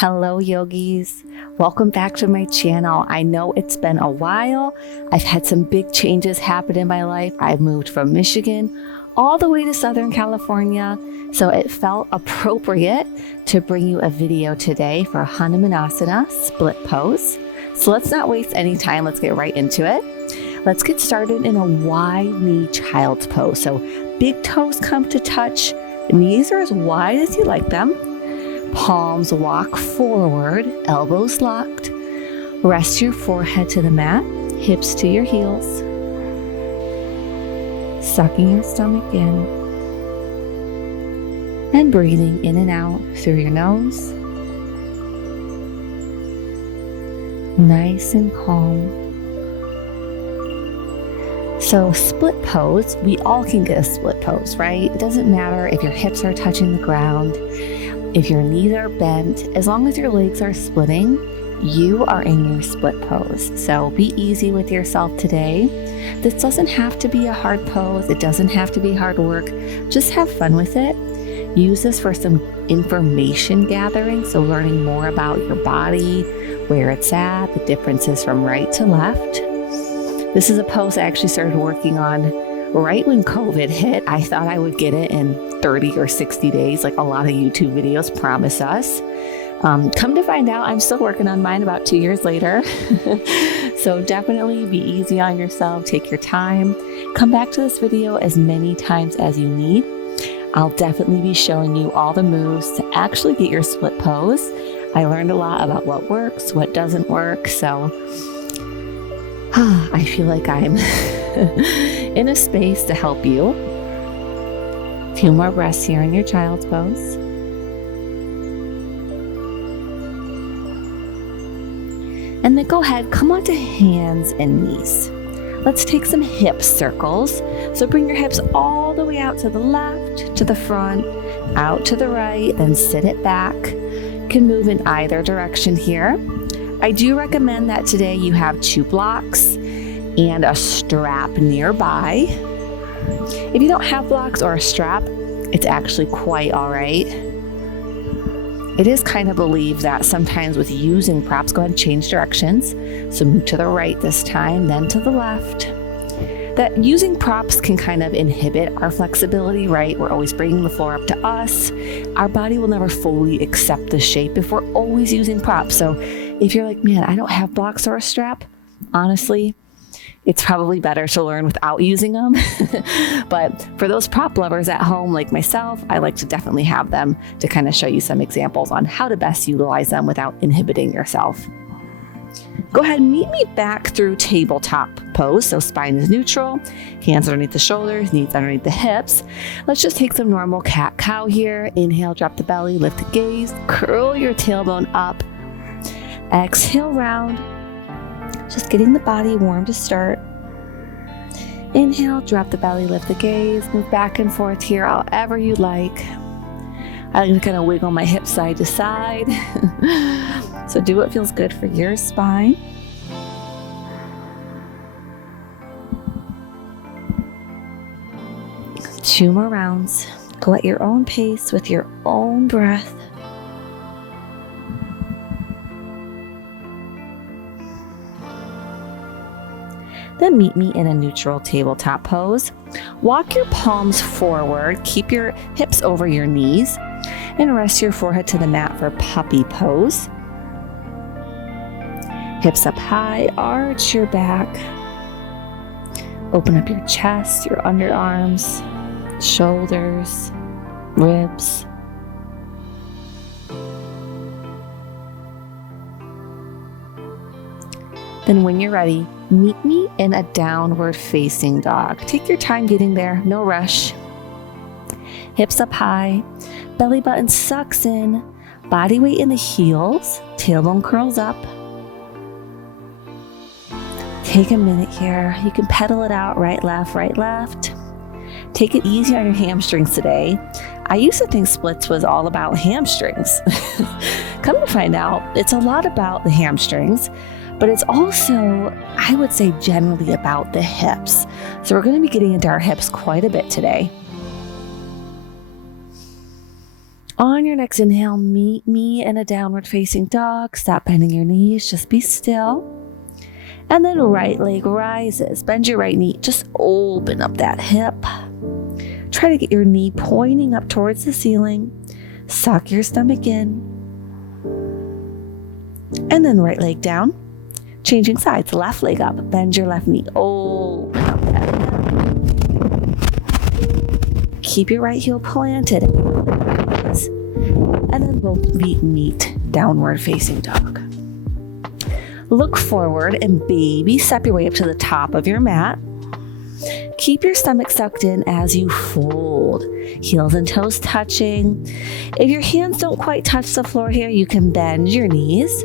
Hello yogis, welcome back to my channel. I know it's been a while. I've had some big changes happen in my life. I've moved from Michigan all the way to Southern California, so it felt appropriate to bring you a video today for Hanumanasana split pose. So let's not waste any time, let's get right into it. Let's get started in a wide knee child's pose. So big toes come to touch, knees are as wide as you like them. Palms walk forward, elbows locked. Rest your forehead to the mat, hips to your heels. Sucking your stomach in. And breathing in and out through your nose. Nice and calm. So split pose, we all can get a split pose, right? It doesn't matter if your hips are touching the ground, if your knees are bent, as long as your legs are splitting, you are in your split pose. So be easy with yourself today. This doesn't have to be a hard pose. It doesn't have to be hard work. Just have fun with it. Use this for some information gathering. So learning more about your body, where it's at, the differences from right to left. This is a pose I actually started working on right when COVID hit. I thought I would get it in 30 or 60 days, like a lot of YouTube videos promise us. Come to find out, I'm still working on mine about 2 years later. So definitely be easy on yourself, take your time. Come back to this video as many times as you need. I'll definitely be showing you all the moves to actually get your split pose. I learned a lot about what works, what doesn't work, so I feel like I'm in a space to help you. A few more breaths here in your child's pose. And then go ahead, come onto hands and knees. Let's take some hip circles. So bring your hips all the way out to the left, to the front, out to the right, then sit it back. You can move in either direction here. I do recommend that today you have 2 blocks and a strap nearby. If you don't have blocks or a strap, it's actually quite all right. It is kind of believed that sometimes with using props, go ahead and change directions. So move to the right this time, then to the left. That using props can kind of inhibit our flexibility, right? We're always bringing the floor up to us. Our body will never fully accept the shape if we're always using props. So if you're like, man, I don't have blocks or a strap, honestly, it's probably better to learn without using them. But for those prop lovers at home like myself, I like to definitely have them to kind of show you some examples on how to best utilize them without inhibiting yourself. Go ahead and meet me back through tabletop pose. So spine is neutral, hands underneath the shoulders, knees underneath the hips. Let's just take some normal cat-cow here. Inhale, drop the belly, lift the gaze, curl your tailbone up. Exhale, round. Just getting the body warm to start. Inhale, drop the belly, lift the gaze, move back and forth here however you like. I like to kind of wiggle my hips side to side. So do what feels good for your spine. Two more rounds. Go at your own pace with your own breath. Then meet me in a neutral tabletop pose. Walk your palms forward, keep your hips over your knees, and rest your forehead to the mat for puppy pose. Hips up high, arch your back. Open up your chest, your underarms, shoulders, ribs. Then when you're ready, meet me in a downward facing dog. Take your time getting there, no rush. Hips up high, belly button sucks in, body weight in the heels, tailbone curls up. Take a minute here. You can pedal it out, right, left. Take it easy on your hamstrings today. I used to think splits was all about hamstrings. Come to find out, it's a lot about the hamstrings, but it's also, I would say, generally about the hips. So we're going to be getting into our hips quite a bit today. On your next inhale, meet me in a downward facing dog. Stop bending your knees, just be still. And then right leg rises. Bend your right knee, just open up that hip. Try to get your knee pointing up towards the ceiling. Suck your stomach in. And then right leg down. Changing sides, left leg up. Bend your left knee, open up that hip. Keep your right heel planted. And then we'll meet downward facing dog. Look forward and baby step your way up to the top of your mat. Keep your stomach sucked in as you fold. Heels and toes touching. If your hands don't quite touch the floor here, you can bend your knees,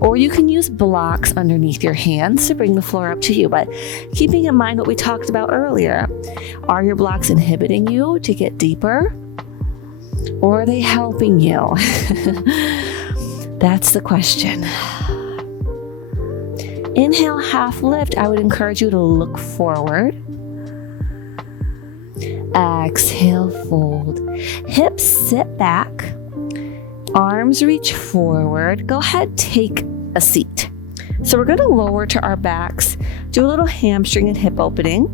or you can use blocks underneath your hands to bring the floor up to you. But keeping in mind what we talked about earlier, are your blocks inhibiting you to get deeper, or are they helping you? That's the question. Inhale, half lift. I would encourage you to look forward. Exhale, fold. Hips sit back. Arms reach forward. Go ahead, take a seat. So we're going to lower to our backs, do a little hamstring and hip opening.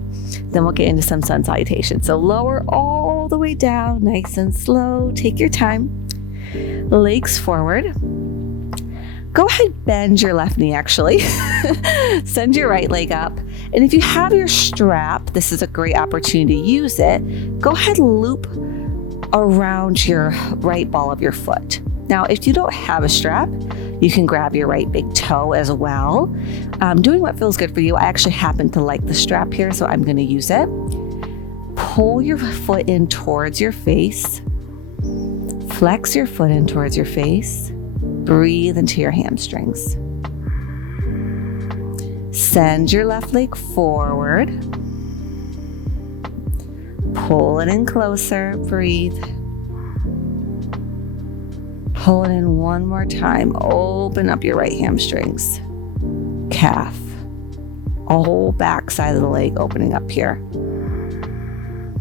Then we'll get into some sun salutation. So lower all the way down, nice and slow. Take your time. Legs forward. Go ahead, bend your left knee actually. Send your right leg up. And if you have your strap, this is a great opportunity to use it. Go ahead and loop around your right ball of your foot. Now, if you don't have a strap, you can grab your right big toe as well. Doing what feels good for you. I actually happen to like the strap here, so I'm going to use it. Pull your foot in towards your face. Flex your foot in towards your face. Breathe into your hamstrings. Send your left leg forward. Pull it in closer. Breathe. Pull it in one more time. Open up your right hamstrings. Calf. Whole back side of the leg opening up here.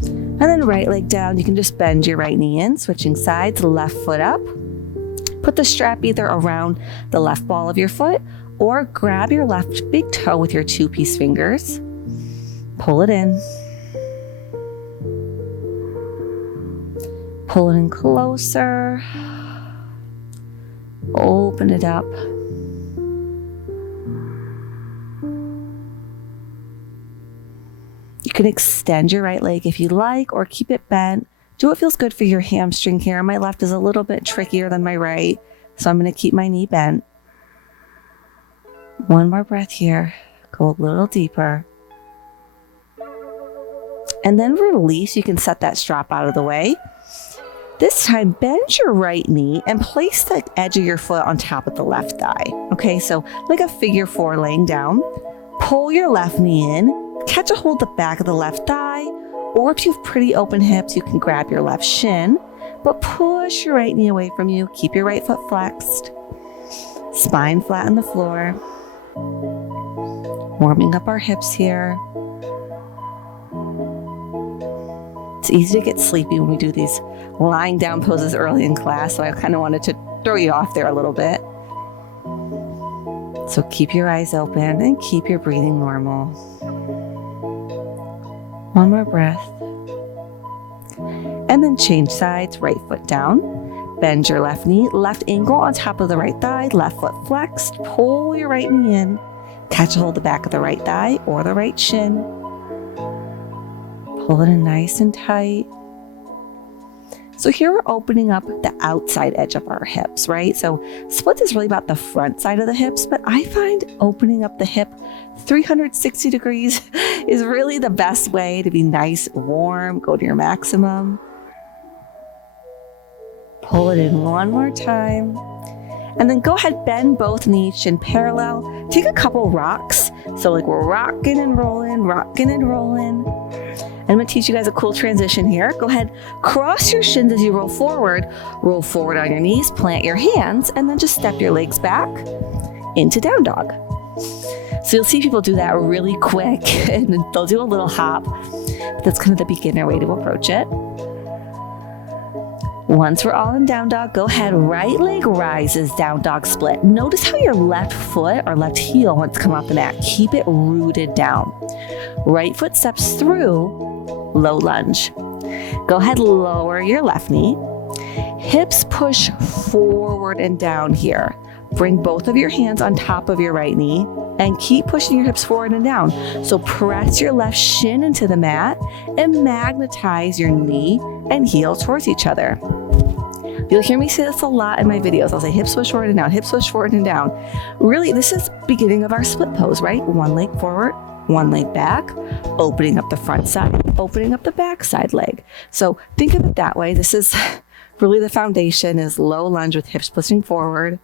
And then right leg down. You can just bend your right knee in, switching sides, left foot up. Put the strap either around the left ball of your foot or grab your left big toe with your 2-piece fingers. Pull it in. Pull it in closer. Open it up. You can extend your right leg if you like, or keep it bent. Do what feels good for your hamstring here. My left is a little bit trickier than my right, so I'm going to keep my knee bent. One more breath here. Go a little deeper. And then release. You can set that strap out of the way. This time, bend your right knee and place the edge of your foot on top of the left thigh. Okay, so like a figure 4 laying down. Pull your left knee in. Catch a hold of the back of the left thigh. Or if you have pretty open hips, you can grab your left shin, but push your right knee away from you. Keep your right foot flexed. Spine flat on the floor. Warming up our hips here. It's easy to get sleepy when we do these lying down poses early in class, so I kind of wanted to throw you off there a little bit. So keep your eyes open and keep your breathing normal. One more breath. And then change sides, right foot down. Bend your left knee, left ankle on top of the right thigh, left foot flexed. Pull your right knee in. Catch a hold of the back of the right thigh or the right shin. Pull it in nice and tight. So here we're opening up the outside edge of our hips, right? So split is really about the front side of the hips, but I find opening up the hip 360 degrees is really the best way to be nice, warm, go to your maximum. Pull it in one more time. And then go ahead, bend both knees, shin parallel. Take a couple rocks. So like we're rocking and rolling, rocking and rolling. I'm going to teach you guys a cool transition here. Go ahead, cross your shins as you roll forward on your knees, plant your hands, and then just step your legs back into down dog. So you'll see people do that really quick, and they'll do a little hop. But that's kind of the beginner way to approach it. Once we're all in down dog, go ahead, right leg rises, down dog split. Notice how your left foot or left heel wants to come off the mat. Keep it rooted down. Right foot steps through, low lunge. Go ahead, lower your left knee. Hips push forward and down here. Bring both of your hands on top of your right knee and keep pushing your hips forward and down. So press your left shin into the mat and magnetize your knee and heel towards each other. You'll hear me say this a lot in my videos. I'll say hips push forward and down, hips push forward and down. Really, this is beginning of our split pose, right? One leg forward, one leg back, opening up the front side, opening up the back side leg. So think of it that way. This is really the foundation is low lunge with hips pushing forward.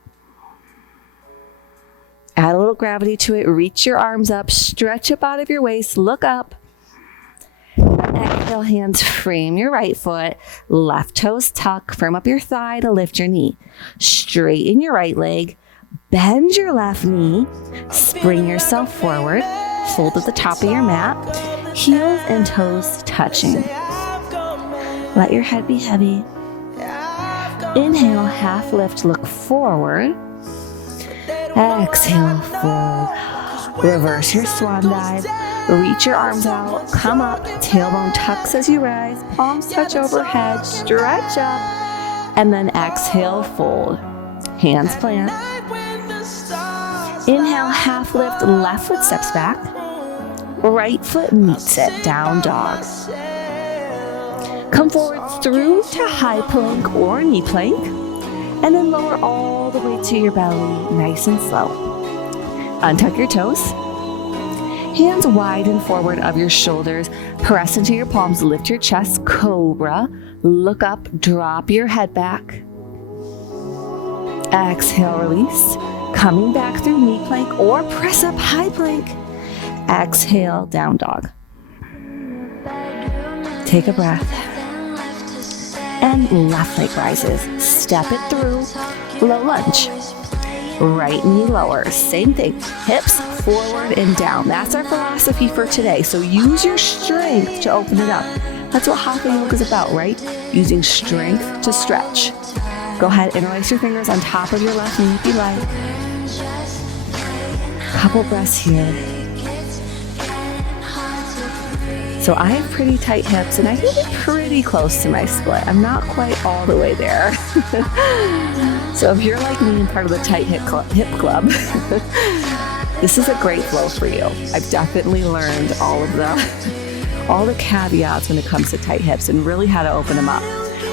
Add a little gravity to it. Reach your arms up, stretch up out of your waist, look up. Exhale, hands frame your right foot, left toes tuck, firm up your thigh to lift your knee. Straighten your right leg, bend your left knee, spring yourself forward, fold at the top of your mat, heels and toes touching. Let your head be heavy. Inhale, half lift, look forward. Exhale, fold. Reverse your swan dive. Reach your arms out, come up, tailbone tucks as you rise, palms touch overhead, stretch up, and then exhale, fold. Hands plant. Inhale, half lift, left foot steps back, right foot meets it, down dog. Come forward through to high plank or knee plank, and then lower all the way to your belly, nice and slow. Untuck your toes. Hands wide and forward of your shoulders. Press into your palms, lift your chest, cobra. Look up, drop your head back. Exhale, release. Coming back through knee plank or press up high plank. Exhale, down dog. Take a breath. And left leg rises. Step it through, low lunge. Right knee lower, same thing, hips forward and down. That's our philosophy for today. So use your strength to open it up. That's what Hatha Yoga is about, right? Using strength to stretch. Go ahead, interlace your fingers on top of your left knee if you like. Couple breaths here. So I have pretty tight hips and I can get pretty close to my split. I'm not quite all the way there. So if you're like me and part of the tight hip club, this is a great flow for you. I've definitely learned all the caveats when it comes to tight hips and really how to open them up.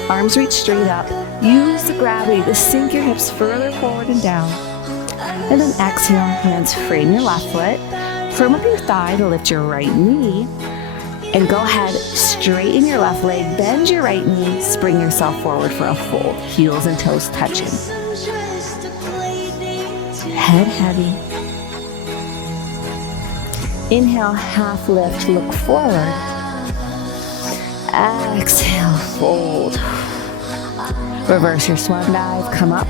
Arms reach straight up. Use the gravity to sink your hips further forward and down. And then exhale, hands frame your left foot. Firm up your thigh to lift your right knee. And go ahead, straighten your left leg, bend your right knee, spring yourself forward for a fold. Heels and toes touching. Head heavy. Inhale, half lift, look forward. Exhale, fold. Reverse your swan dive, come up.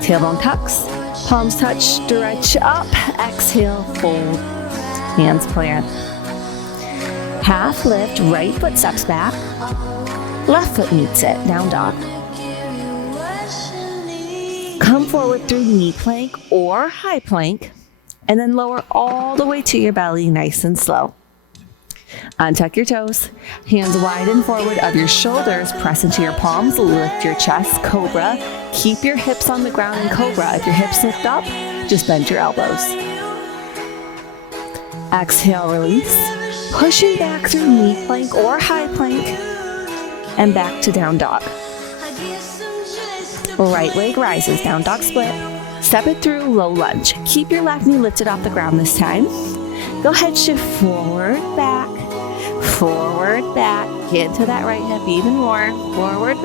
Tailbone tucks, palms touch, stretch up. Exhale, fold. Hands plant. Half lift, right foot steps back, left foot meets it, down dog. Come forward through knee plank or high plank, and then lower all the way to your belly, nice and slow. Untuck your toes, hands wide and forward of your shoulders, press into your palms, lift your chest, cobra. Keep your hips on the ground in cobra. If your hips lift up, just bend your elbows. Exhale, release. Pushing back through knee plank or high plank and back to down dog. Right leg rises, down dog split. Step it through, low lunge. Keep your left knee lifted off the ground this time. Go ahead, shift forward, back. Get into that right hip even more. Forward,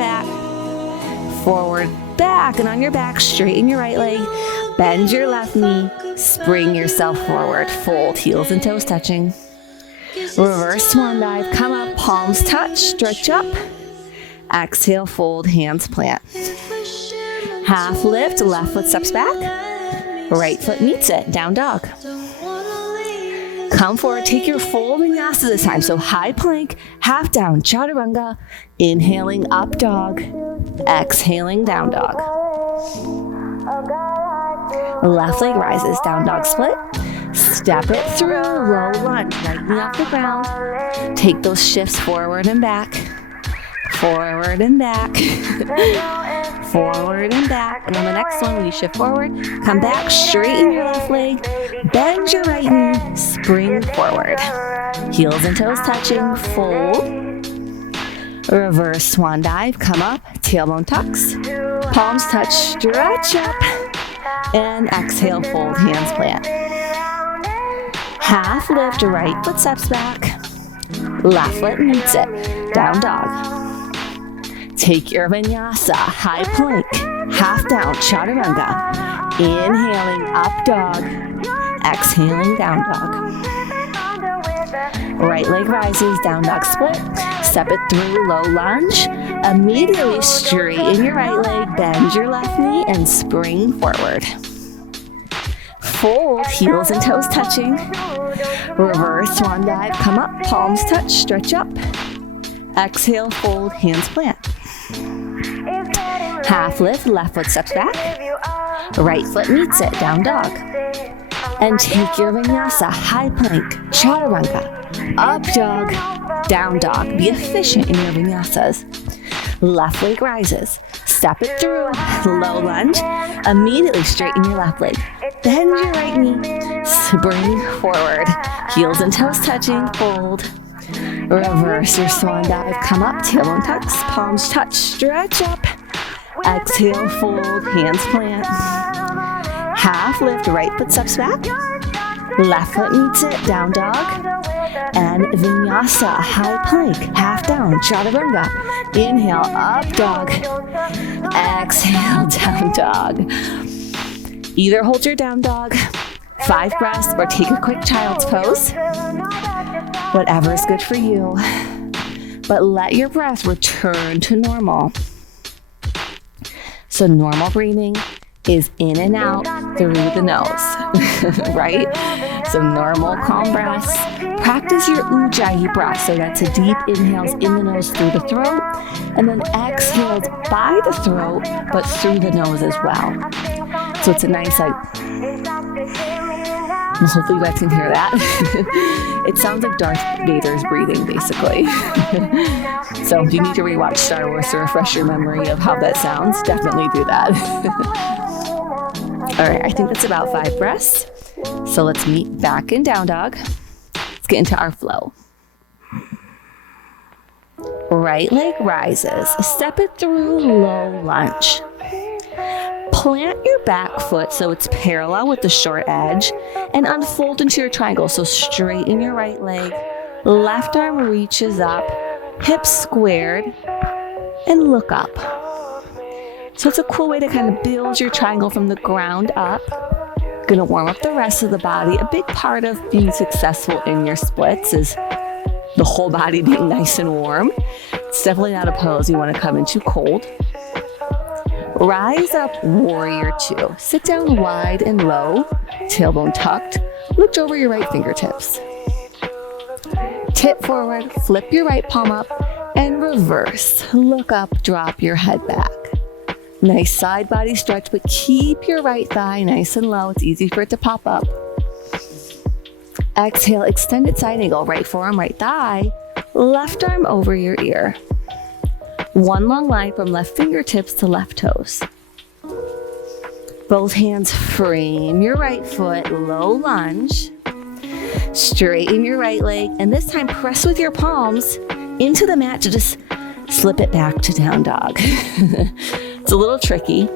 back. And on your back, straighten your right leg. Bend your left knee. Spring yourself forward. Fold, heels and toes touching. Reverse swan dive, come up, palms touch, stretch up. Exhale, fold, hands plant. Half lift, left foot steps back. Right foot meets it, down dog. Come forward, take your full vinyasa this time. So high plank, half down, chaturanga. Inhaling, up dog. Exhaling, down dog. Left leg rises, down dog split. Step it through, low lunge, right knee off the ground. Take those shifts forward and back. Forward and back. Forward and back. And on the next one, when you shift forward, come back, straighten your left leg, bend your right knee, spring forward. Heels and toes touching, fold. Reverse swan dive, come up, tailbone tucks, palms touch, stretch up, and exhale, fold, hands plant. Half lift, right foot steps back, left foot meets it, down dog. Take your vinyasa, high plank, half down, chaturanga. Inhaling, up dog, exhaling, down dog. Right leg rises, down dog split. Step it through, low lunge. Immediately straighten your right leg, bend your left knee, and spring forward. Fold, heels and toes touching. Reverse swan dive, come up, palms touch, stretch up. Exhale, fold, hands plant. Half lift, left foot steps back. Right foot meets it, down dog. And take your vinyasa, high plank, chaturanga. Up dog, down dog. Be efficient in your vinyasas. Left leg rises. Step it through, low lunge. Immediately straighten your left leg. Bend your right knee. Spring forward. Heels and toes touching, fold. Reverse your swan dive. Come up, tailbone tucks, palms touch, stretch up. Exhale, fold, hands plant. Half lift, right foot steps back. Left foot meets it, down dog. And vinyasa, high plank, half down, chaturanga. Inhale, up dog. Exhale, down dog. Either hold your down dog, 5 breaths, or take a quick child's pose. Whatever is good for you. But let your breath return to normal. So normal breathing is in and out through the nose, right? So normal, calm breaths. Practice your Ujjayi breath. So that's a deep inhales in the nose through the throat, and then exhales by the throat, but through the nose as well. So it's a nice, hopefully you guys can hear that. It sounds like Darth Vader's breathing, basically. So if you need to rewatch Star Wars to refresh your memory of how that sounds, definitely do that. All right, I think that's about 5 breaths. So let's meet back in down dog. Let's get into our flow. Right leg rises. Step it through, low lunge. Plant your back foot so it's parallel with the short edge and unfold into your triangle. So straighten your right leg, left arm reaches up, hips squared, and look up. So it's a cool way to kind of build your triangle from the ground up. Gonna warm up the rest of the body. A big part of being successful in your splits is the whole body being nice and warm. It's definitely not a pose you want to come into cold. Rise up, warrior 2. Sit down wide and low, tailbone tucked. Look over your right fingertips. Tip forward, flip your right palm up, and reverse. Look up, drop your head back. Nice side body stretch, but keep your right thigh nice and low. It's easy for it to pop up. Exhale, extended side angle, right forearm, right thigh, left arm over your ear. One long line from left fingertips to left toes. Both hands frame your right foot, low lunge. Straighten your right leg, and this time press with your palms into the mat to just slip it back to down dog. It's a little tricky.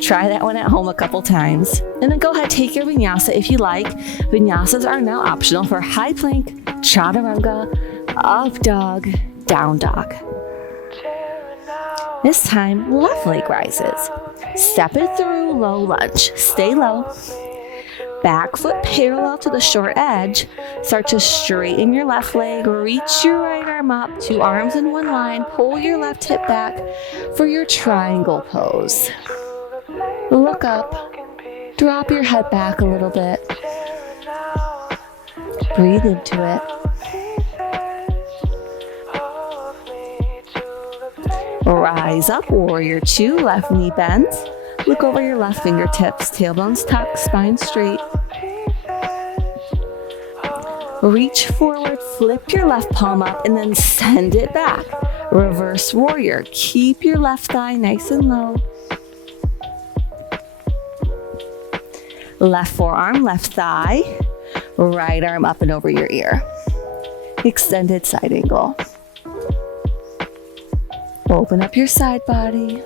Try that one at home a couple times. And then go ahead, take your vinyasa if you like. Vinyasas are now optional for high plank, chaturanga, up dog, down dog. This time, left leg rises. Step it through, low lunge. Stay low. Back foot parallel to the short edge. Start to straighten your left leg. Reach your right arm up. 2 arms in one line. Pull your left hip back for your triangle pose. Look up. Drop your head back a little bit. Breathe into it. Rise up, warrior two, left knee bends. Look over your left fingertips, tailbones tucked, spine straight. Reach forward, flip your left palm up, and then send it back. Reverse warrior. Keep your left thigh nice and low. Left forearm, left thigh. Right arm up and over your ear. Extended side angle. Open up your side body.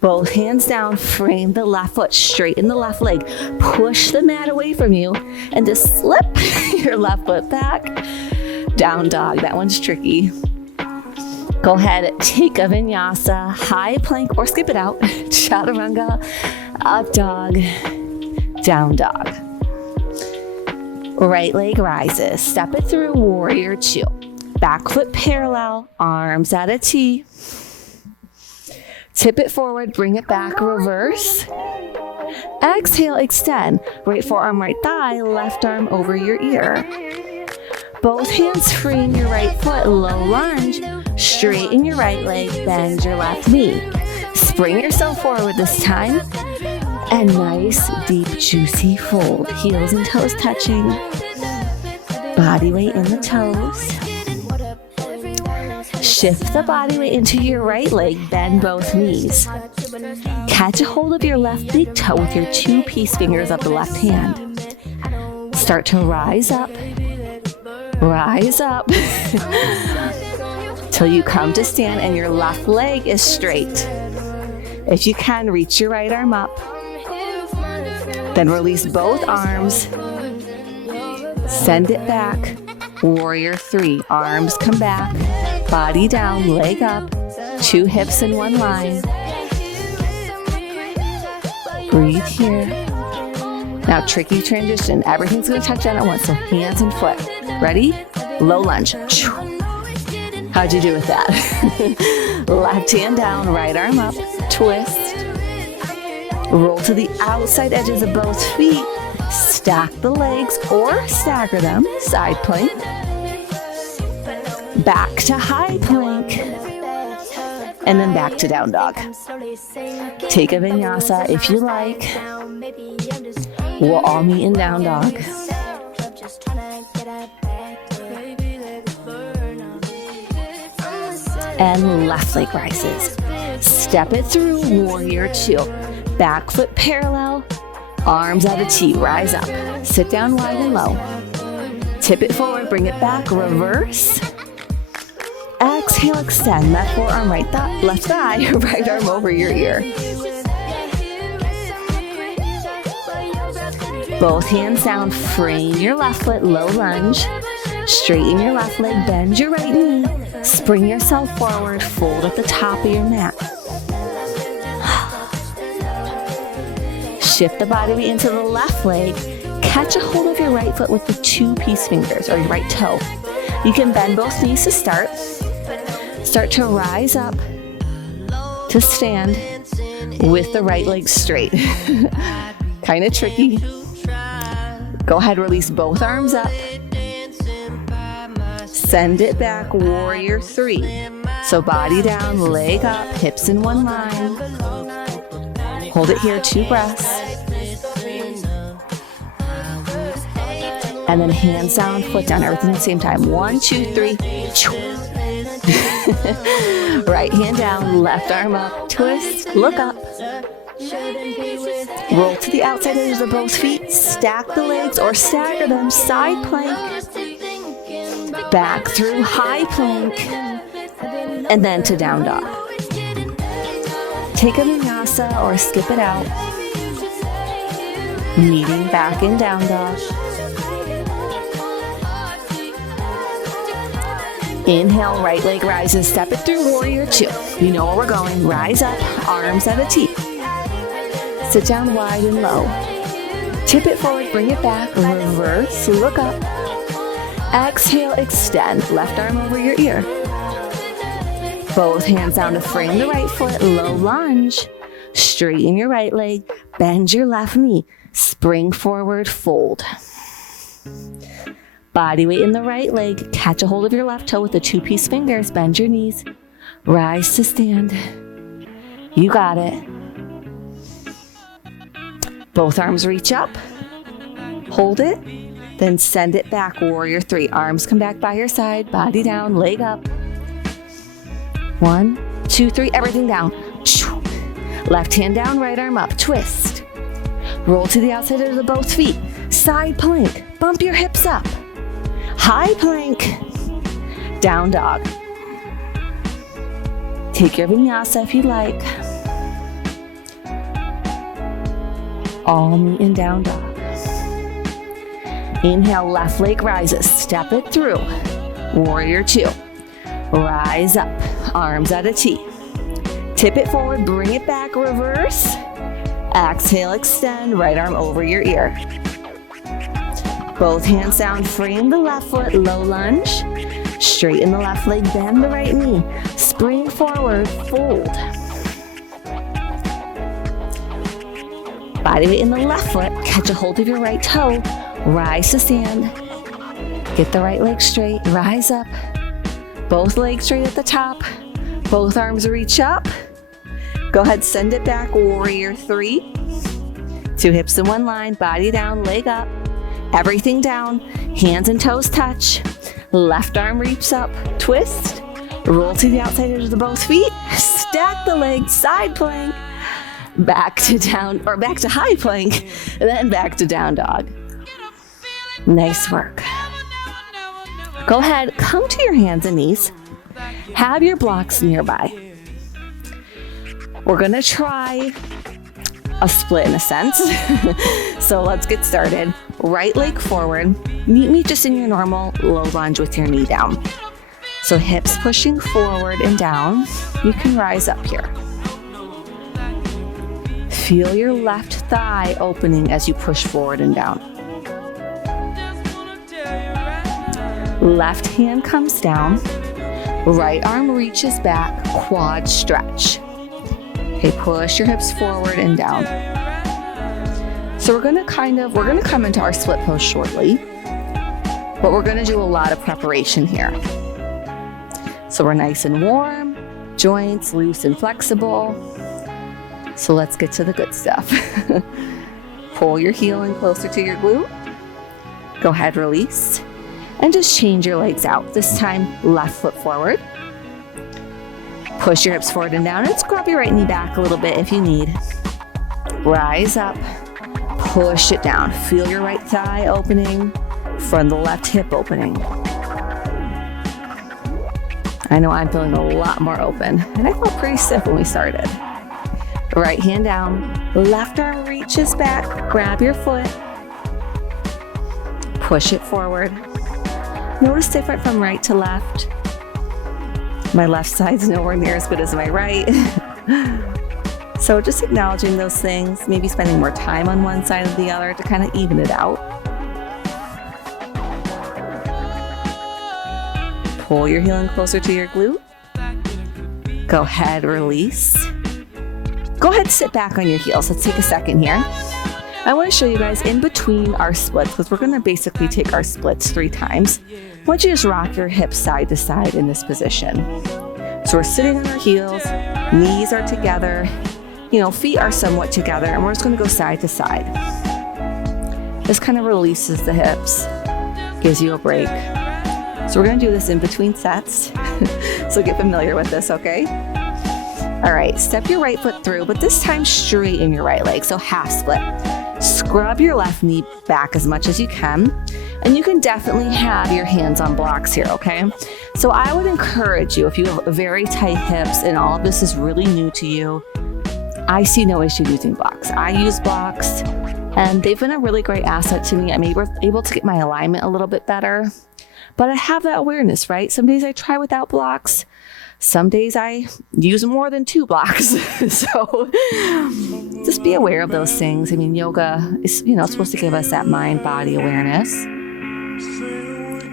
Both hands down, frame the left foot, straighten the left leg. Push the mat away from you and just slip your left foot back. Down dog, that one's tricky. Go ahead, take a vinyasa, high plank or skip it out. Chaturanga, up dog, down dog. Right leg rises, step it through, warrior two. Back foot parallel, arms at a T. Tip it forward, bring it back, reverse. Exhale, extend. Right forearm, right thigh, left arm over your ear. Both hands frame your right foot, low lunge. Straighten your right leg, bend your left knee. Spring yourself forward this time. And nice, deep, juicy fold. Heels and toes touching. Body weight in the toes. Shift the body weight into your right leg, bend both knees. Catch a hold of your left big toe with your two peace fingers of the left hand. Start to rise up till you come to stand and your left leg is straight. If you can, reach your right arm up. Then release both arms. Send it back. Warrior three, arms come back. Body down, leg up, two hips in one line. Breathe here. Now tricky transition. Everything's gonna touch down at once, so hands and foot. Ready? Low lunge. How'd you do with that? Left hand down, right arm up, twist. Roll to the outside edges of both feet. Stack the legs or stagger them, side plank. Back to high plank, and then back to down dog. Take a vinyasa if you like. We'll all meet in down dog. And left leg rises. Step it through, warrior two. Back foot parallel, arms at a T, rise up. Sit down wide and low. Tip it forward, bring it back, reverse. Exhale, extend, left forearm, left thigh, right arm over your ear. Both hands down, frame your left foot, low lunge. Straighten your left leg, bend your right knee. Spring yourself forward, fold at the top of your mat. Shift the body weight into the left leg. Catch a hold of your right foot with the two peace fingers, or your right toe. You can bend both knees to start. Start to rise up to stand with the right leg straight. Kind of tricky. Go ahead, release both arms up. Send it back, warrior three. So body down, leg up, hips in one line. Hold it here, 2 breaths. And then hands down, foot down, everything at the same time. 1, 2, 3. Right hand down, left arm up, twist, look up. Roll to the outside edges of both feet, stack the legs or stagger them, side plank. Back through high plank, and then to down dog. Take a vinyasa or skip it out. Meeting back in down dog. Inhale, right leg rises, step it through, warrior two. You know where we're going, rise up, arms at a T. Sit down wide and low. Tip it forward, bring it back, reverse, look up. Exhale, extend, left arm over your ear. Both hands down to frame the right foot, low lunge. Straighten your right leg, bend your left knee, spring forward, fold. Body weight in the right leg, catch a hold of your left toe with the 2 peace fingers, bend your knees. Rise to stand. You got it. Both arms reach up. Hold it. Then send it back, warrior three. Arms come back by your side, body down, leg up. 1, 2, 3, everything down. Left hand down, right arm up, twist. Roll to the outside of the both feet. Side plank, bump your hips up. High plank, down dog. Take your vinyasa if you like. All meet in down dog. Inhale, left leg rises, step it through. Warrior two. Rise up, arms at a T. Tip it forward, bring it back, reverse. Exhale, extend, right arm over your ear. Both hands down, frame the left foot, low lunge. Straighten the left leg, bend the right knee. Spring forward, fold. Body weight in the left foot, catch a hold of your right toe. Rise to stand. Get the right leg straight, rise up. Both legs straight at the top. Both arms reach up. Go ahead, send it back, warrior three. 2 hips in one line, body down, leg up. Everything down, hands and toes touch. Left arm reaches up, twist. Roll to the outside edge of the both feet. Stack the legs, side plank. Back to down, or back to high plank, then back to down dog. Nice work. Go ahead, come to your hands and knees. Have your blocks nearby. We're gonna try a split in a sense. So let's get started. Right leg forward. Meet me just in your normal low lunge with your knee down. So hips pushing forward and down. You can rise up here. Feel your left thigh opening as you push forward and down. Left hand comes down. Right arm reaches back, quad stretch. Okay, push your hips forward and down. So we're gonna come into our split pose shortly, but we're gonna do a lot of preparation here. So we're nice and warm, joints loose and flexible. So let's get to the good stuff. Pull your heel in closer to your glute. Go ahead, release. And just change your legs out. This time, left foot forward. Push your hips forward and down and scrub your right knee back a little bit if you need. Rise up, push it down. Feel your right thigh opening from the left hip opening. I know I'm feeling a lot more open, and I felt pretty stiff when we started. Right hand down, left arm reaches back, grab your foot, push it forward. Notice different from right to left. My left side's nowhere near as good as my right. So just acknowledging those things, maybe spending more time on one side or the other to kind of even it out. Pull your heel in closer to your glute. Go ahead, release. Go ahead, sit back on your heels. Let's take a second here. I want to show you guys in between our splits, because we're going to basically take our splits 3 times. I want you to just rock your hips side to side in this position. So we're sitting on our heels, knees are together, feet are somewhat together, and we're just going to go side to side. This kind of releases the hips, gives you a break. So we're going to do this in between sets. So get familiar with this, okay? All right, step your right foot through, but this time straighten your right leg, so half split. Scrub your left knee back as much as you can, and you can definitely have your hands on blocks here, okay? So I would encourage you, if you have very tight hips and all of this is really new to you, I see no issue using blocks. I use blocks, and they've been a really great asset to me. I'm able to get my alignment a little bit better, but I have that awareness, right? Some days I try without blocks. Some days I use more than 2 blocks. So just be aware of those things. I mean, yoga is, supposed to give us that mind-body awareness.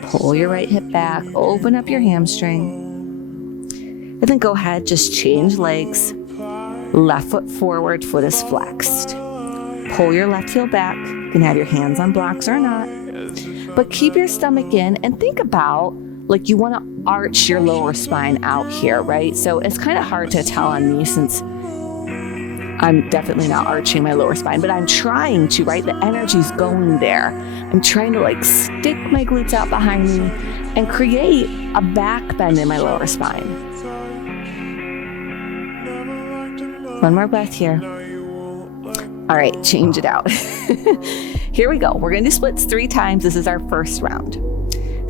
Pull your right hip back, open up your hamstring. And then go ahead, just change legs. Left foot forward, foot is flexed. Pull your left heel back. You can have your hands on blocks or not. But keep your stomach in and think about like you want to arch your lower spine out here, right? So it's kind of hard to tell on me since I'm definitely not arching my lower spine, but I'm trying to, right? The energy's going there. I'm trying to like stick my glutes out behind me and create a back bend in my lower spine. One more breath here. All right, change it out. Here we go. We're going to do splits 3 times. This is our first round.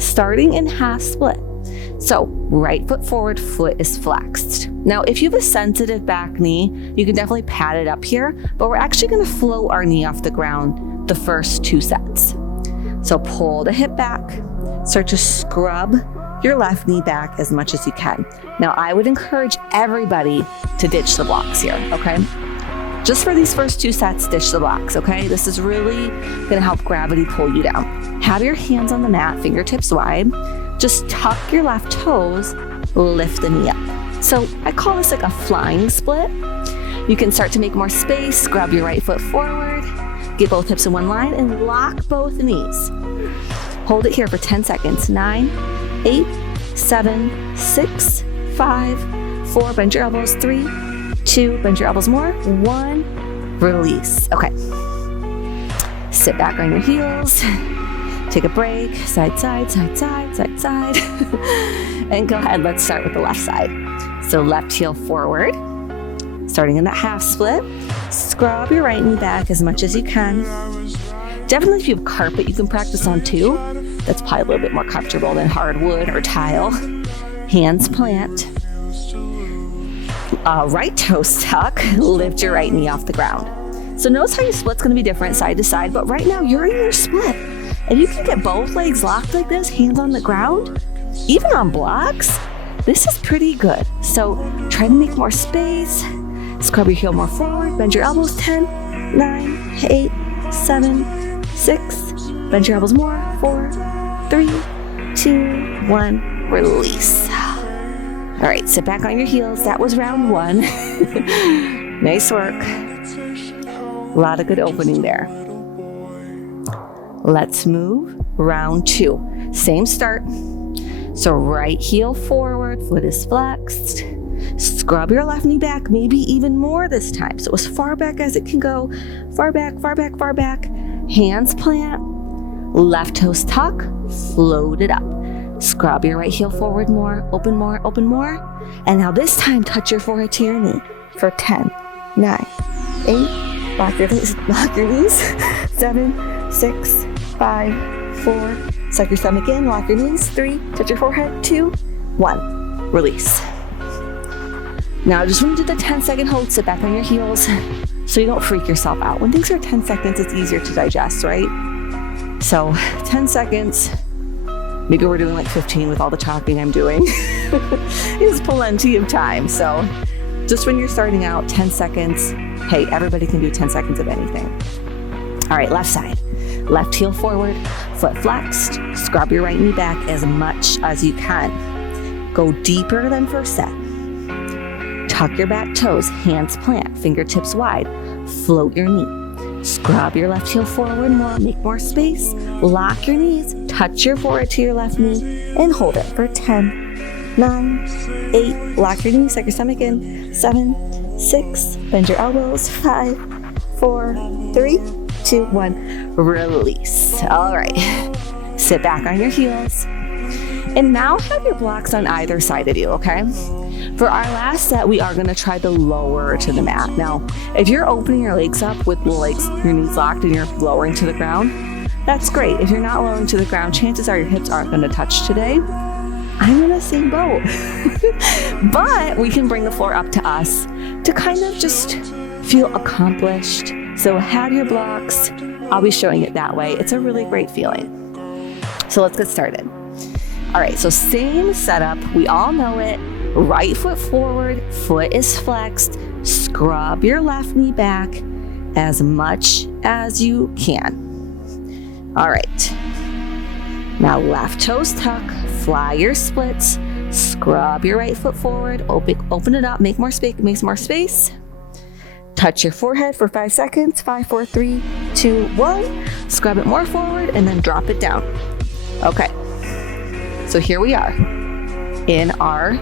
Starting in half split. So right foot forward, foot is flexed. Now, if you have a sensitive back knee, you can definitely pad it up here, but we're actually going to float our knee off the ground the first 2 sets. So pull the hip back, start to scrub your left knee back as much as you can. Now, I would encourage everybody to ditch the blocks here, okay? Just for these first 2 sets, ditch the blocks, okay? This is really gonna help gravity pull you down. Have your hands on the mat, fingertips wide. Just tuck your left toes, lift the knee up. So I call this like a flying split. You can start to make more space, grab your right foot forward, get both hips in one line, and lock both knees. Hold it here for 10 seconds. 9, 8, 7, 6, 5, 4, bend your elbows, 3, 2, bend your elbows more, 1, release. Okay. Sit back on your heels, take a break, side, side, side, side, side, side. And go ahead, let's start with the left side. So left heel forward, starting in that half split. Scrub your right knee back as much as you can. Definitely if you have carpet, you can practice on too. That's probably a little bit more comfortable than hardwood or tile. Hands plant. Right toes tuck, lift your right knee off the ground. So notice how your split's gonna be different side to side, but right now you're in your split. And you can get both legs locked like this, hands on the ground, even on blocks. This is pretty good. So try to make more space. Scrub your heel more forward, bend your elbows, 10, 9, 8, 7, 6, bend your elbows more, 4, 3, 2, 1, release. All right, sit back on your heels. That was round 1. Nice work. A lot of good opening there. Let's move round 2. Same start. So right heel forward, foot is flexed. Scrub your left knee back, maybe even more this time. So as far back as it can go. Far back, far back, far back. Hands plant. Left toes tuck, float it up. Scrub your right heel forward more, open more, open more. And now this time, touch your forehead to your knee for 10, 9, 8, lock your knees, 7, 6, 5, 4, suck your stomach in, lock your knees, 3, touch your forehead, 2, 1, release. Now just when you do the 10-second hold, sit back on your heels so you don't freak yourself out. When things are 10 seconds, it's easier to digest, right? So 10 seconds, maybe we're doing like 15 with all the talking I'm doing. It's plenty of time. So just when you're starting out, 10 seconds. Hey, everybody can do 10 seconds of anything. All right, left side. Left heel forward, foot flexed. Scrub your right knee back as much as you can. Go deeper than first set. Tuck your back toes, hands plant, fingertips wide. Float your knee. Scrub your left heel forward more, make more space. Lock your knees, touch your forehead to your left knee, and hold it for 10, 9, 8. Lock your knees, suck your stomach in. 7, 6, bend your elbows. 5, 4, 3, 2, 1. Release. All right. Sit back on your heels. And now have your blocks on either side of you, okay? For our last set, we are going to try to lower to the mat. Now, if you're opening your legs up with your knees locked and you're lowering to the ground, that's great. If you're not lowering to the ground, chances are your hips aren't going to touch today. I'm in the same boat. But we can bring the floor up to us to kind of just feel accomplished. So have your blocks. I'll be showing it that way. It's a really great feeling. So let's get started. All right, so same setup. We all know it. Right foot forward, foot is flexed. Scrub your left knee back as much as you can. All right. Now left toes tuck, fly your splits, scrub your right foot forward, open it up, make more space. Touch your forehead for 5 seconds. 5, 4, 3, 2, 1. Scrub it more forward and then drop it down. Okay. So here we are in our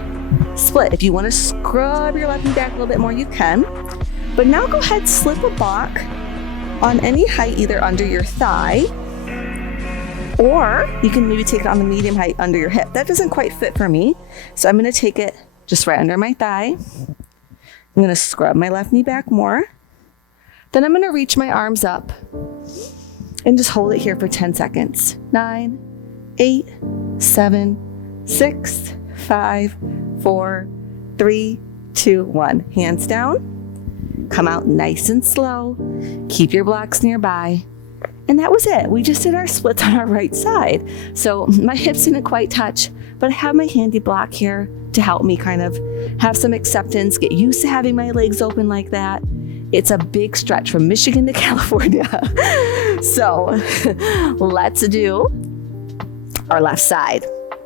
split. If you want to scrub your left knee back a little bit more, you can. But now go ahead, slip a block on any height, either under your thigh, or you can maybe take it on the medium height under your hip. That doesn't quite fit for me, so I'm going to take it just right under my thigh. I'm going to scrub my left knee back more. Then I'm going to reach my arms up and just hold it here for 10 seconds. 9, 8, 7, 6, 5, 4, 3, 2, 1. Hands down. Come out nice and slow. Keep your blocks nearby. And that was it. We just did our splits on our right side. So my hips didn't quite touch, but I have my handy block here to help me kind of have some acceptance, get used to having my legs open like that. It's a big stretch from Michigan to California. So let's do our left side.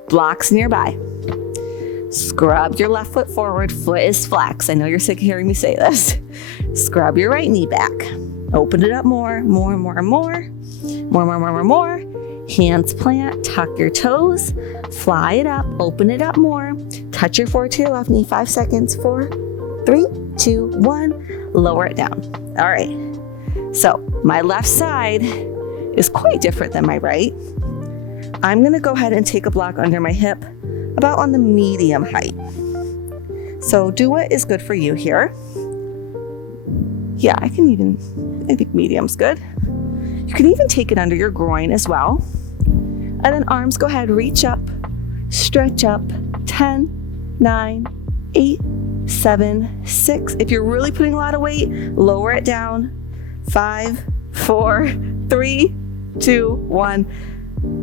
Blocks nearby. Scrub your left foot forward. Foot is flex. I know you're sick of hearing me say this. Scrub your right knee back. Open it up more. Hands plant, tuck your toes, fly it up, open it up more. Touch your forward to your left knee, 5 seconds. 4, 3, 2, 1. Lower it down. All right. So my left side is quite different than my right. I'm going to go ahead and take a block under my hip, about on the medium height. So do what is good for you here. Yeah, I think medium's good. You can even take it under your groin as well. And then arms, go ahead, reach up, stretch up. 10, 9, 8, 7, 6. If you're really putting a lot of weight, lower it down. 5, 4, 3, 2, 1,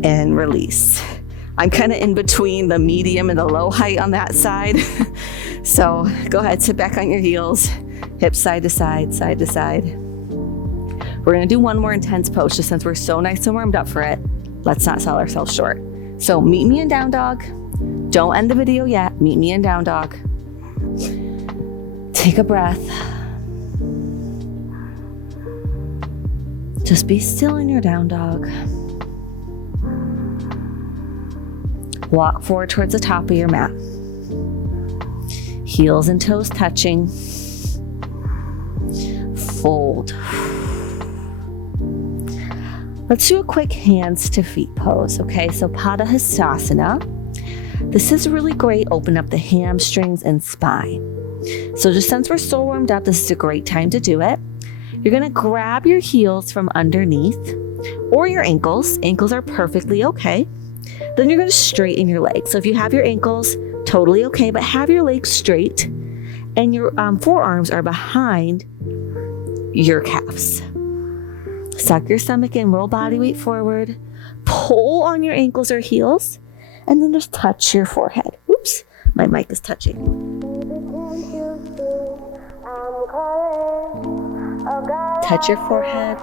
and release. I'm kind of in between the medium and the low height on that side. So go ahead, sit back on your heels, hips side to side, side to side. We're gonna do one more intense pose, just since we're so nice and warmed up for it. Let's not sell ourselves short. So meet me in down dog. Don't end the video yet. Meet me in down dog. Take a breath. Just be still in your down dog. Walk forward towards the top of your mat. Heels and toes touching. Fold. Let's do a quick hands to feet pose, okay? So Padahastasana. This is really great. Open up the hamstrings and spine. So just since we're so warmed up, this is a great time to do it. You're gonna grab your heels from underneath or your ankles. Ankles are perfectly okay. Then you're gonna straighten your legs. So if you have your ankles, totally okay, but have your legs straight and your forearms are behind your calves. Suck your stomach in, roll body weight forward, pull on your ankles or heels, and then just touch your forehead. Oops, my mic is touching. Touch your forehead,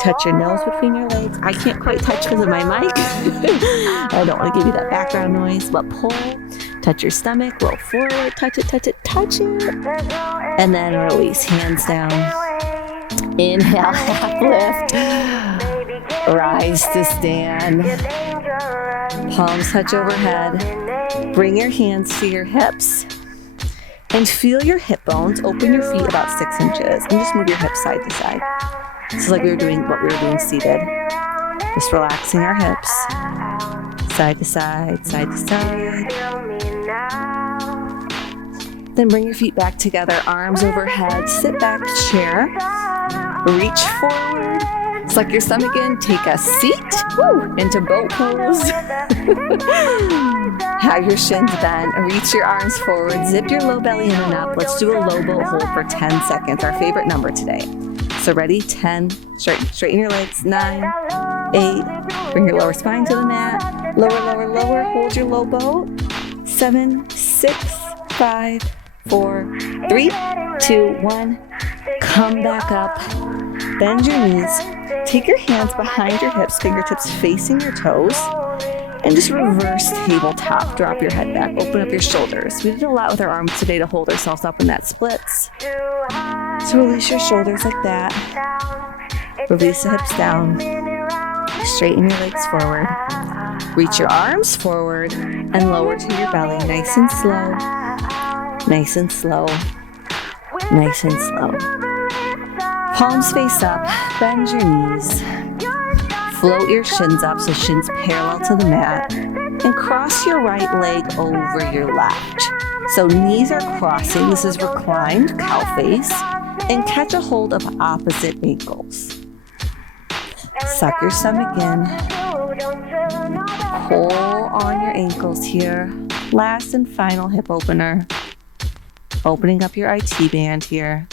touch your nose between your legs. I can't quite touch because of my mic. I don't want to give you that background noise, but pull, touch your stomach, roll forward, touch it, touch it, touch it, and then release, hands down. Inhale, half lift, rise to stand, palms touch overhead, bring your hands to your hips, and feel your hip bones, open your feet about 6 inches, and just move your hips side to side. This is like what we were doing seated. Just relaxing our hips, side to side, side to side. Then bring your feet back together, arms overhead, sit back, chair, reach forward, suck your stomach in, take a seat, into boat pose. Have your shins bent, reach your arms forward, zip your low belly in and up. Let's do a low boat hold for 10 seconds, our favorite number today. So ready, 10, straighten your legs, 9, 8, bring your lower spine to the mat, lower, hold your low boat, 7, 6, 5, 4, 3, 2, 1, come back up, bend your knees, take your hands behind your hips, fingertips facing your toes, and just reverse tabletop, drop your head back, open up your shoulders. We did a lot with our arms today to hold ourselves up in that splits. So release your shoulders like that, release the hips down, straighten your legs forward, Reach your arms forward and lower to your belly, nice and slow, nice and slow, nice and slow. Palms face up, bend your knees. Float your shins up so shins parallel to the mat, and cross your right leg over your left. So knees are crossing, this is reclined cow face, and catch a hold of opposite ankles. Suck your stomach in. Pull on your ankles here. Last and final hip opener. Opening up your IT band here.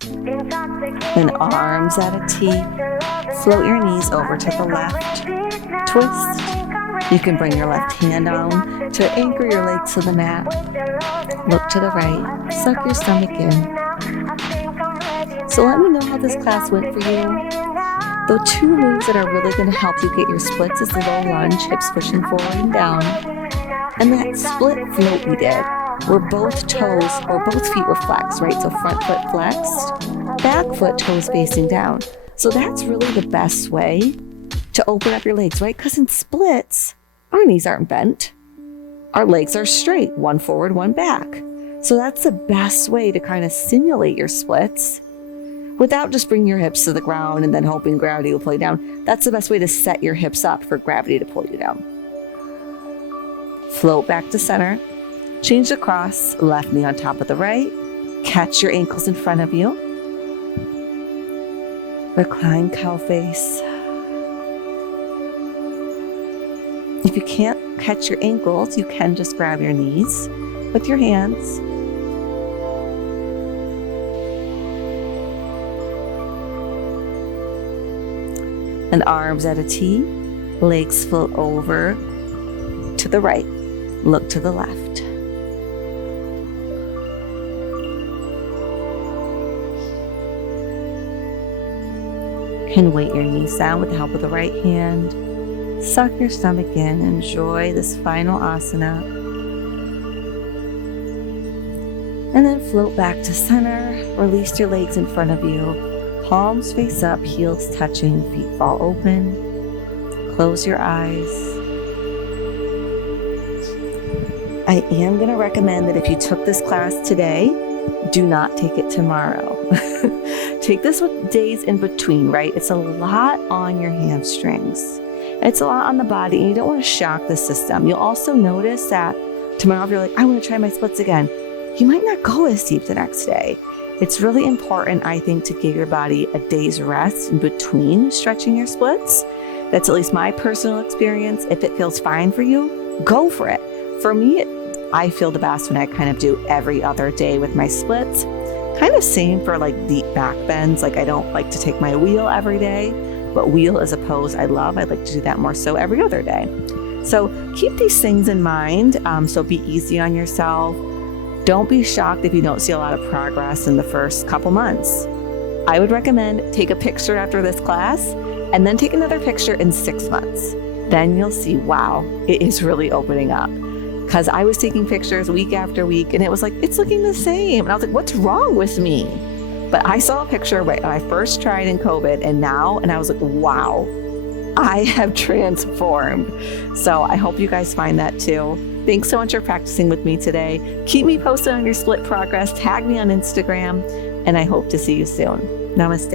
Then arms at a T. Float your knees over to the left. Twist. You can bring your left hand down to anchor your legs to the mat. Look to the right. Suck your stomach in. So let me know how this class went for you. The two moves that are really going to help you get your splits is the low lunge, hips pushing forward and down. And that split float we did, where both toes or both feet were flexed, right? So front foot flexed, back foot toes facing down. So that's really the best way to open up your legs, right? Because in splits, our knees aren't bent. Our legs are straight, one forward, one back. So that's the best way to kind of simulate your splits without just bringing your hips to the ground and then hoping gravity will pull you down. That's the best way to set your hips up for gravity to pull you down. Float back to center. Change the cross, left knee on top of the right. Catch your ankles in front of you. Recline cow face. If you can't catch your ankles, you can just grab your knees with your hands. And arms at a T, legs float over to the right, look to the left. Can weight your knees down with the help of the right hand. Suck your stomach in, enjoy this final asana. And then float back to center, release your legs in front of you. Palms face up, heels touching, feet fall open. Close your eyes. I am going to recommend that if you took this class today, do not take it tomorrow. Take this with days in between, right? It's a lot on your hamstrings. It's a lot on the body, and you don't want to shock the system. You'll also notice that tomorrow, if you're like, I want to try my splits again, you might not go as deep the next day. It's really important, I think, to give your body a day's rest in between stretching your splits. That's at least my personal experience. If it feels fine for you, go for it. For me, I feel the best when I kind of do every other day with my splits. Kind of same for like deep back bends. Like I don't like to take my wheel every day, but wheel is a pose I love. I'd like to do that more so every other day. So keep these things in mind. So be easy on yourself. Don't be shocked if you don't see a lot of progress in the first couple months. I would recommend take a picture after this class and then take another picture in 6 months. Then you'll see, wow, it is really opening up. Because I was taking pictures week after week and it was like, it's looking the same. And I was like, what's wrong with me? But I saw a picture when I first tried in COVID and now, and I was like, wow, I have transformed. So I hope you guys find that too. Thanks so much for practicing with me today. Keep me posted on your split progress. Tag me on Instagram, and I hope to see you soon. Namaste.